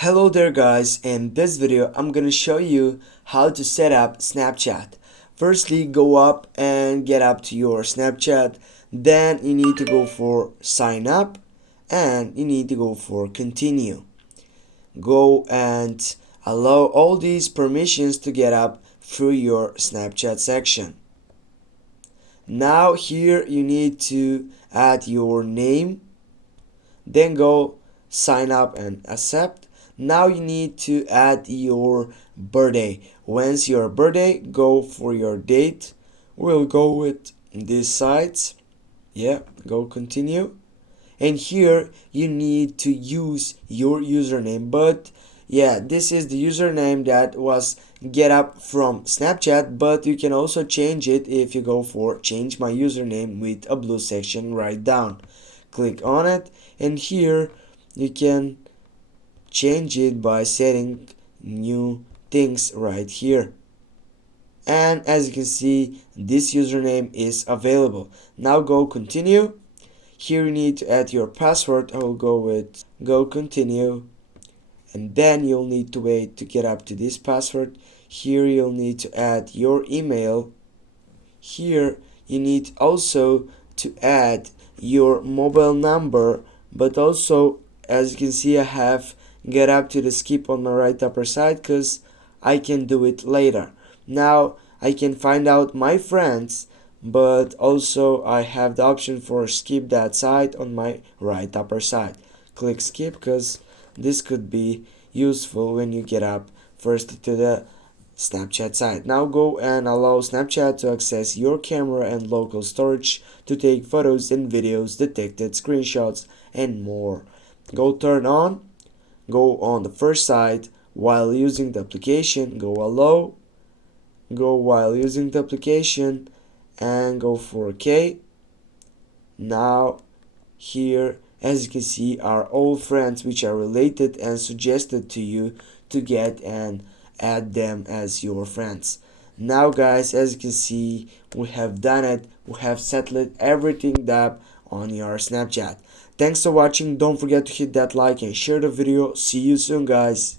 Hello there guys, in this video I'm gonna show you how to set up Snapchat. Firstly, go up and get up to your Snapchat, then you need to go for sign up and you need to go for continue. Go and allow all these permissions to get up through your Snapchat section. Now here you need to add your name, then go sign up and accept. Now you need to add your birthday. When's your birthday? Go for your date. We'll go with these sites. Yeah, go continue. And here you need to use your username, but yeah, this is the username that was get up from Snapchat, but you can also change it if you go for change my username with a blue section right down. Click on it, and here you can change it by setting new things right here. And as you can see, this username is available. Now go continue. Here you need to add your password. I will go with go continue, and then you'll need to wait to get up to this password. Here you'll need to add your email. Here you need also to add your mobile number, but also as you can see I have get up to the skip on my right upper side because I can do it later. Now I can find out my friends, but also I have the option for skip that side on my right upper side. Click skip because this could be useful when you get up first to the Snapchat site. Now go and allow Snapchat to access your camera and local storage to take photos and videos, detected screenshots, and more. Go turn on. Go on the first site while using the application. Go allow. Go while using the application and go for OK. Now here as you can see are all friends which are related and suggested to you to get and add them as your friends. Now guys, as you can see, we have done it. We have settled everything up on your Snapchat. Thanks for watching. Don't forget to hit that like and share the video. See you soon guys.